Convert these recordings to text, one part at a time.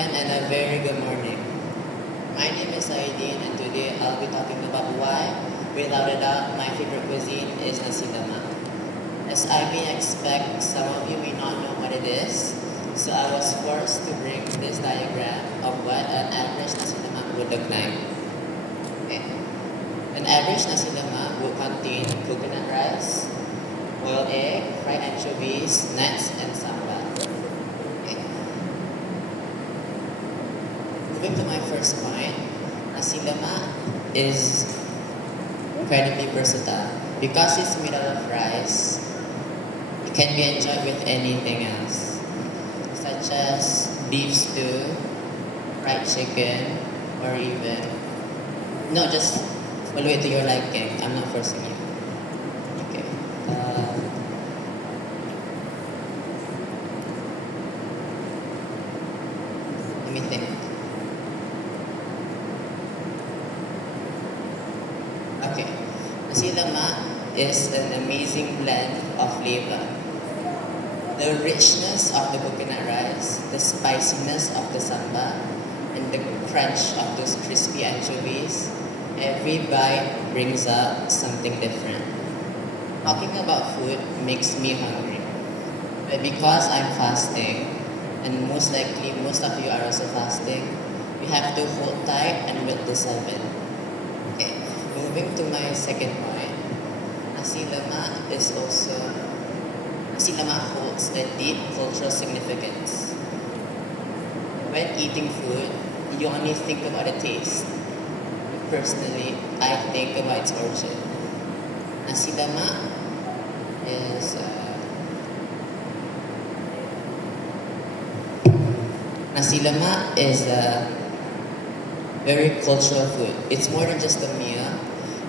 gentlemen, and a very good morning. My name is Aideen, and today I'll be talking about why, without a doubt, my favorite cuisine is nasi lemak. As I may expect, some of you may not know what it is, so I was forced to bring this diagram of what an average nasi lemak would look like. Okay. An average nasi lemak would contain coconut rice, boiled egg, fried anchovies, nuts, and sambal. Okay. Moving to my first point, nasi lemak is incredibly versatile. Because it's made out of rice, it can be enjoyed with anything else, such as beef stew, fried chicken, or even, no, just follow it to your liking. I'm not forcing you. Okay. Let me think. Okay. Nasi lemak is an amazing blend of flavor. The richness of the coconut rice, the spiciness of the sambal, and the crunch of those crispy anchovies, every bite brings up something different. Talking about food makes me hungry. But because I'm fasting, and most likely most of you are also fasting, we have to hold tight and with the 7. Okay, moving to my second point. Nasi lemak holds a deep cultural significance. When eating food, you only think about the taste. Personally, I think about its origin. Nasi lemak is a very cultural food. It's more than just a meal.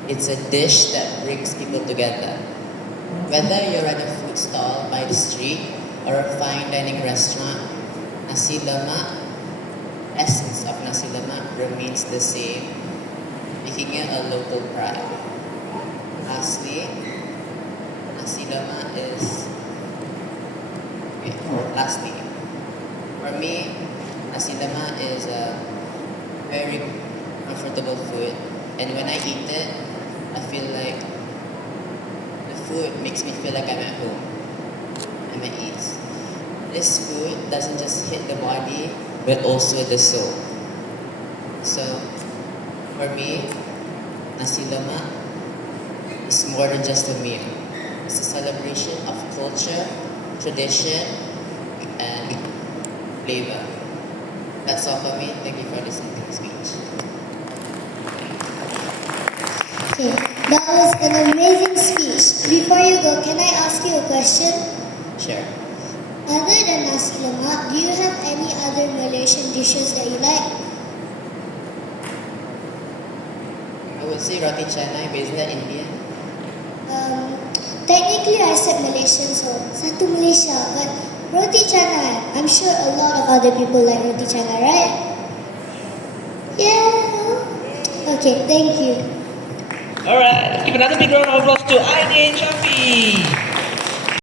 It's a dish that brings people together. Whether you're at a food stall by the street or a fine dining restaurant, nasi lemak, essence of nasi lemak remains the same, making it a local pride. Lastly, for me, nasi lemak is a very comfortable food, and when I eat it, I feel like the food makes me feel like I'm at home. I'm at ease. This food doesn't just hit the body, but also the soul. So, for me, nasi lemak is more than just a meal. It's a celebration of culture, tradition, and flavor. That's all for me. Thank you for listening to the speech. Okay, that was an amazing speech. Before you go, can I ask you a question? Sure. Other than nasi lemak, do you have any other Malaysian dishes that you like? I would say roti canai, but isn't that Indian? Technically I said Malaysian, so satu Malaysia, but roti canai, I'm sure a lot of other people like roti canai, right? Yeah. Okay, thank you. Alright, give another big round of applause to Aideen Shafi.